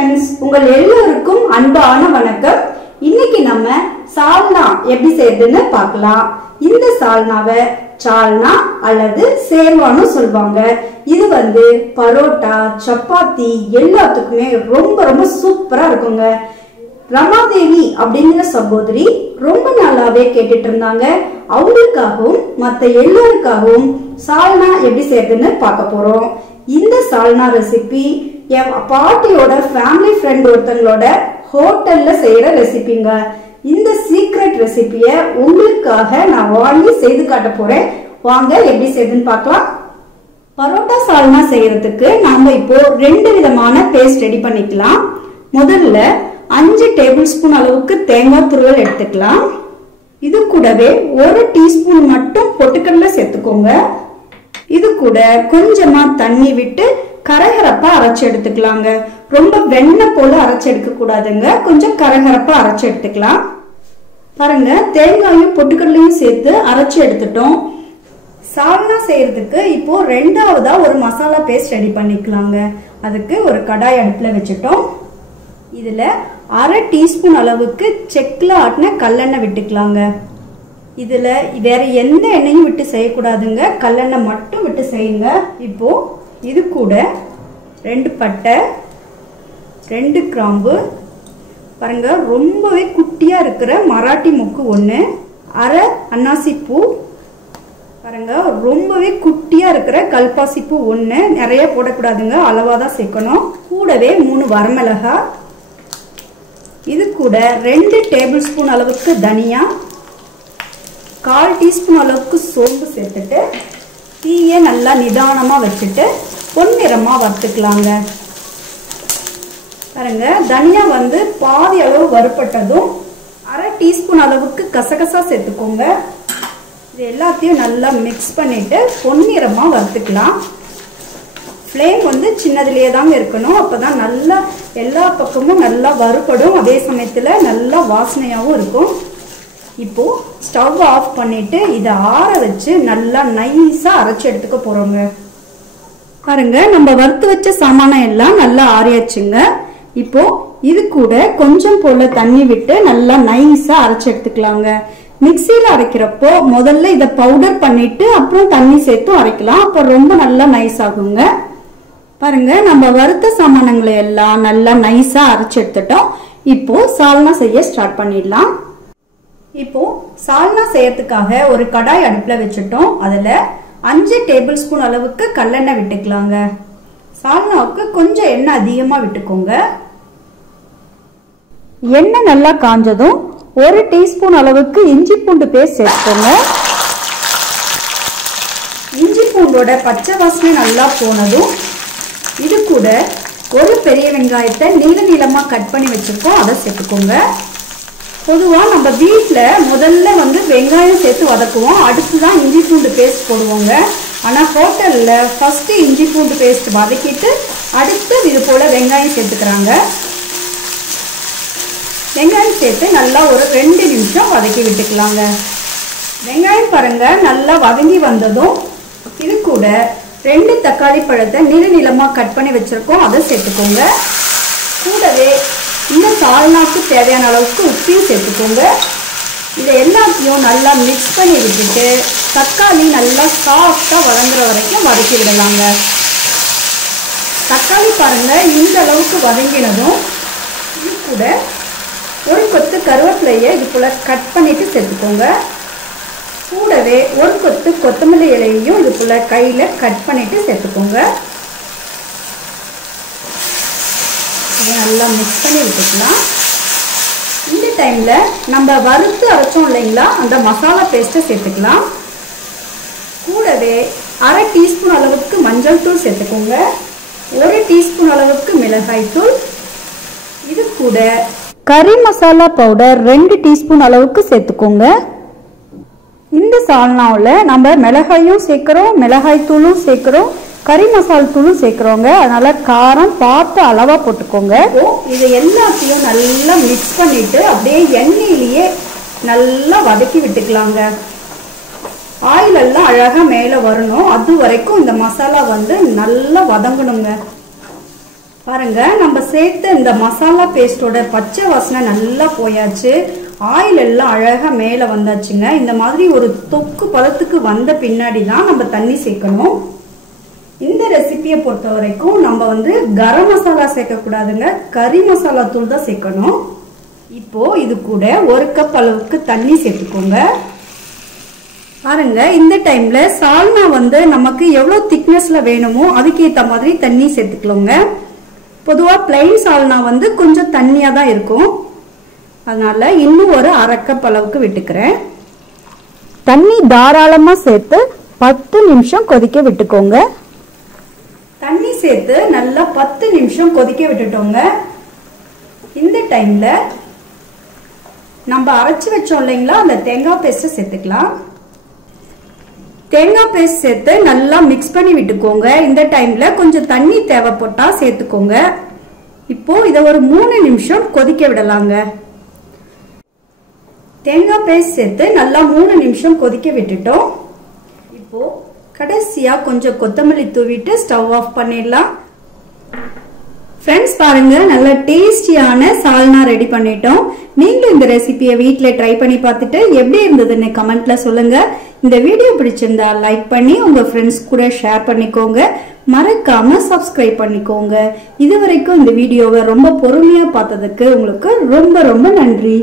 Friends உங்கள் எல்லோருக்கும் அன்பான வணக்கம். இன்னைக்கு நம்ம சால்னா எப்படி செய்யறதுன்னு பார்க்கலாம். இந்த சால்னாவை சால்னா அல்லது சேர்வான்னு சொல்வாங்க. இது பரோட்டா, சப்பாத்தி எல்லாத்துக்குமே ரொம்ப ரொம்ப சூப்பரா இருக்குங்க. ரமாதேவி அப்படிங்கிற சகோதரி ரொம்ப நாளாவே கேட்டுட்டு இருந்தாங்க. அவங்களுக்காகவும் மற்ற எல்லோருக்காகவும் சால்னா எப்படி செய்யறதுன்னு பார்க்க போறோம். இந்த சால்னா ரெசிபி என் பாட்டியோட ஃபேமிலி ஃப்ரெண்ட் ஒருத்தங்களோட ஹோட்டல்ல செய்யற ரெசிபிங்க. இந்த சீக்ரெட் ரெசிபிய உங்களுக்காக நான் வாங்கி செய்து காட்ட போறேன். வாங்க எப்படி செய்யுதுன்னு பார்க்கலாம். பரோட்டா சால்னா செய்யறதுக்கு நாம இப்போ 2 விதமான பேஸ்ட் ரெடி பண்ணிக்கலாம். முதல்ல 5 டேபிள் ஸ்பூன் அளவுக்கு தேங்காய் துருவல் எடுத்துக்கலாம். இது கூடவே 1 டீஸ்பூன் மட்டும் பொட்டுக்கடலை சேர்த்துக்கோங்க. இது கூட கொஞ்சமா தண்ணி விட்டு கரகரப்பா அரைச்சு எடுத்துக்கலாங்க. ரொம்ப வெண்ணெய் போல அரைச்சு எடுக்க கூடாதுங்க. கொஞ்சம் கரகரப்பா அரைச்சு எடுத்துக்கலாம். பாருங்க, தேங்காயும் பொட்டுக்கடலையும் சேர்த்து அரைச்சு எடுத்துட்டோம். சால்னா செய்யறதுக்கு இப்போ 2வதா ஒரு மசாலா பேஸ்ட் ரெடி பண்ணிக்கலாங்க. அதுக்கு ஒரு கடாய் அடுப்புல வச்சுட்டோம். இதுல 1/2 டீஸ்பூன் அளவுக்கு செக்ல ஆட்டின கல்லெண்ணெய் விட்டுக்கலாங்க. இதுல வேற எந்த எண்ணெயும் விட்டு செய்யக்கூடாதுங்க. கல்லெண்ணெய் மட்டும் விட்டு செய்யுங்க. இப்போ இது கூட 2 பட்டை, 2 கிராம்பு, பாருங்க ரொம்பவே குட்டியா இருக்கிற மராட்டி மொக்கு 1, 1/2 அன்னாசி பூ, பாருங்க ரொம்பவே குட்டியா இருக்கிற கல்பாசி பூ 1, நிறைய போடக்கூடாதுங்க, அளவாதான் சேர்க்கணும். கூடவே 3 வரமிளகாய், இது கூட 2 டேபிள் ஸ்பூன் அளவுக்கு தனியா, 1/4 டீஸ்பூன் அளவுக்கு சோம்பு சேர்த்துட்டு தீயை நல்லா நிதானமா வச்சுட்டு பொன்னிறமா வறுத்துக்கலாங்க. பாருங்க, தனியா பாதி அளவு வறுப்பட்டதும் 1/2 டீஸ்பூன் அளவுக்கு கசகசா சேர்த்துக்கோங்க. இது எல்லாத்தையும் நல்லா மிக்ஸ் பண்ணிட்டு பொன்னிறமா வறுத்துக்கலாம். ஃப்ளேம் சின்னதுலயே தாங்க இருக்கணும். அப்பதான் நல்லா எல்லா பக்கமும் நல்லா வறுபடும். அதே சமயத்துல நல்லா வாசனையாவும் இருக்கும். இப்போ ஸ்டவ் ஆஃப் பண்ணிட்டு இதை ஆற வச்சு நல்லா நைஸா அரைச்சு எடுத்துக்க போறோங்க. பாருங்க, நம்ம வறுத்து வச்ச சாமானம் எல்லாம் நல்லா ஆறியாச்சுங்க. இப்போ இது கூட கொஞ்சம் போல தண்ணி விட்டு நல்லா நைஸா அரைச்சு எடுத்துக்கலாங்க. மிக்சியில அரைக்கிறப்போ முதல்ல இதை பவுடர் பண்ணிட்டு அப்புறம் தண்ணி சேர்த்து அரைக்கலாம். அப்ப ரொம்ப நல்லா நைஸ் ஆகுங்க. பாருங்க, நம்ம வறுத்த சாமானங்களை எல்லாம் நல்லா நைஸா அரைச்சு எடுத்துட்டோம். இப்போ சால்னா செய்ய ஸ்டார்ட் பண்ணிடலாம். இப்போ சால்னா செய்யறதுக்காக ஒரு கடாய் அடுப்புல வச்சுட்டோம். அதுல 5 டேபிள் ஸ்பூன் அளவுக்கு கல்லெண்ணெய் விட்டுக்கலாங்க. சால்னாவுக்கு கொஞ்சம் எண்ணெய் அதிகமா விட்டுக்கோங்க. எண்ணெய் நல்லா காஞ்சதும் 1 டீஸ்பூன் அளவுக்கு இஞ்சி பூண்டு பேஸ்ட் சேர்த்துக்கோங்க. இஞ்சி பூண்டோட பச்சை வாசனை நல்லா போனதும் இது கூட ஒரு பெரிய வெங்காயத்தை நீள நீளமா கட் பண்ணி வச்சிருக்கோம், அதை சேர்த்துக்கோங்க. பொதுவா நம்ம வீட்டுல முதல்ல வெங்காயம் சேர்த்து வதக்குவோம், அடுத்துதான் இஞ்சி பூண்டு பேஸ்ட் போடுவோங்க. ஆனா ஹோட்டல்ல ஃபர்ஸ்ட் இஞ்சி பூண்டு பேஸ்ட் வதக்கிட்டு அடுத்து இது போல வெங்காயம் சேர்த்துக்கிறாங்க. வெங்காயம் சேர்த்து நல்லா ஒரு 2 நிமிஷம் வதக்கி விட்டுக்கலாங்க. வெங்காயம் பாருங்க நல்லா வதங்கி வந்ததும் இது கூட 2 தக்காளி பழத்தை நீள நீளமா கட் பண்ணி வச்சிருக்கோம், அதை சேர்த்துக்கோங்க. கூடவே இந்த சால்னாக்கு தேவையான அளவுக்கு உப்பையும் சேர்த்துக்கோங்க. இதை எல்லாத்தையும் நல்லா மிக்ஸ் பண்ணி விட்டுட்டு தக்காளி நல்லா சாஃப்டா வதங்குற வரைக்கும் வதக்கி விடலாங்க. தக்காளி பாருங்க இந்த அளவுக்கு வதங்கினதும் இது கூட ஒரு கொத்து கருவேப்பிலையை இது போல கட் பண்ணிட்டு சேர்த்துக்கோங்க. கூடவே ஒரு கொத்து கொத்தமல்லி இலையையும் இது போல கையில கட் பண்ணிட்டு சேர்த்துக்கோங்க. இதை நல்லா மிக்ஸ் பண்ணி விட்டுக்கலாம். இந்த டைம்ல நம்ம வறுத்து அரைச்சோம் இல்லைங்களா, அந்த மசாலா பேஸ்ட்டை சேர்த்துக்கலாம். கூடவே 1/2 டீஸ்பூன் அளவுக்கு மஞ்சள் தூள் சேர்த்துக்கோங்க. 1 டீஸ்பூன் அளவுக்கு மிளகாய் தூள், இது கூட கறி மசாலா பவுடர் 2 டீஸ்பூன் அளவுக்கு சேர்த்துக்கோங்க. இந்த சால்னாவில் நம்ம மிளகாயும் சேர்க்கிறோம், மிளகாய் தூளும் சேர்க்கிறோம், கறி மசால் தூளும் சேர்க்கிறோங்க. அதனால காரம் பார்த்து அளவா போட்டுக்கோங்க. இது எல்லாத்தையும் நல்லா மிக்ஸ் பண்ணிட்டு அப்படியே எண்ணெயிலேயே நல்லா வதக்கி விட்டுக்கலாங்க. ஆயில் எல்லாம் அழகா மேல வரணும், அது வரைக்கும் இந்த மசாலா நல்லா வதங்கணுங்க. பாருங்க, நம்ம சேர்த்த இந்த மசாலா பேஸ்டோட பச்சை வாசனை நல்லா போயாச்சு. ஆயில் எல்லாம் அழகா மேல வந்தாச்சுங்க. இந்த மாதிரி ஒரு தொக்கு பதத்துக்கு வந்த பின்னாடி தான் நம்ம தண்ணி சேர்க்கணும். இந்த ரெசிபியை பொறுத்த வரைக்கும் நம்ம கரம் மசாலா சேர்க்க கூடாதுங்க, கறி மசாலா தூள் தான் சேர்க்கணும். இப்போ இது கூட 1 கப் அளவுக்கு தண்ணி சேர்த்துக்கோங்க. பாருங்க, இந்த டைம்ல சால்னா நமக்கு எவ்வளவு திக்னஸ்ல வேணுமோ அதுக்கேற்ற மாதிரி தண்ணி சேர்த்துக்கலோங்க. பொதுவா பிளைன் சால்னா கொஞ்சம் தண்ணியா தான் இருக்கும். அதனால இன்னும் ஒரு 1/2 கப் அளவுக்கு விட்டுக்கிறேன். தண்ணி தாராளமா சேர்த்து 10 நிமிஷம் கொதிக்க விட்டுக்கோங்க. தண்ணி சேர்த்து நல்லா 10 நிமிஷம் கொதிக்க விட்டுட்டோங்க. இந்த டைம்ல நம்ம அரைச்சு வச்சோம் இல்லைங்களா, அந்த தேங்காய் பேஸ்ட் சேர்த்துக்கலாம். தேங்காய் பேஸ்ட் சேர்த்து நல்லா மிக்ஸ் பண்ணி விட்டுக்கோங்க. இந்த டைம்ல கொஞ்சம் தண்ணி தேவைப்பட்டா சேர்த்துக்கோங்க. இப்போ இதை ஒரு 3 நிமிஷம் கொதிக்க விடலாங்க. தேங்காய் பேஸ்ட் சேர்த்து நல்லா 3 நிமிஷம் கொதிக்க விட்டுட்டோம். இப்போ கடைசியா கொஞ்சம் கொத்தமல்லி தூவிட்டு ஸ்டவ் ஆஃப் பண்ணிடலாம். ஃப்ரெண்ட்ஸ், பாருங்க, நல்ல டேஸ்டியான சால்னா ரெடி பண்ணிட்டோம். நீங்களும் இந்த ரெசிபியை வீட்டில் ட்ரை பண்ணி பார்த்துட்டு எப்படி இருந்ததுன்னு கமெண்ட்ல சொல்லுங்க. இந்த வீடியோ பிடிச்சிருந்தா லைக் பண்ணி உங்க ஃப்ரெண்ட்ஸ் கூட ஷேர் பண்ணிக்கோங்க. மறக்காம சப்ஸ்கிரைப் பண்ணிக்கோங்க. இதுவரைக்கும் இந்த வீடியோவை ரொம்ப பொறுமையா பார்த்ததுக்கு உங்களுக்கு ரொம்ப ரொம்ப நன்றி.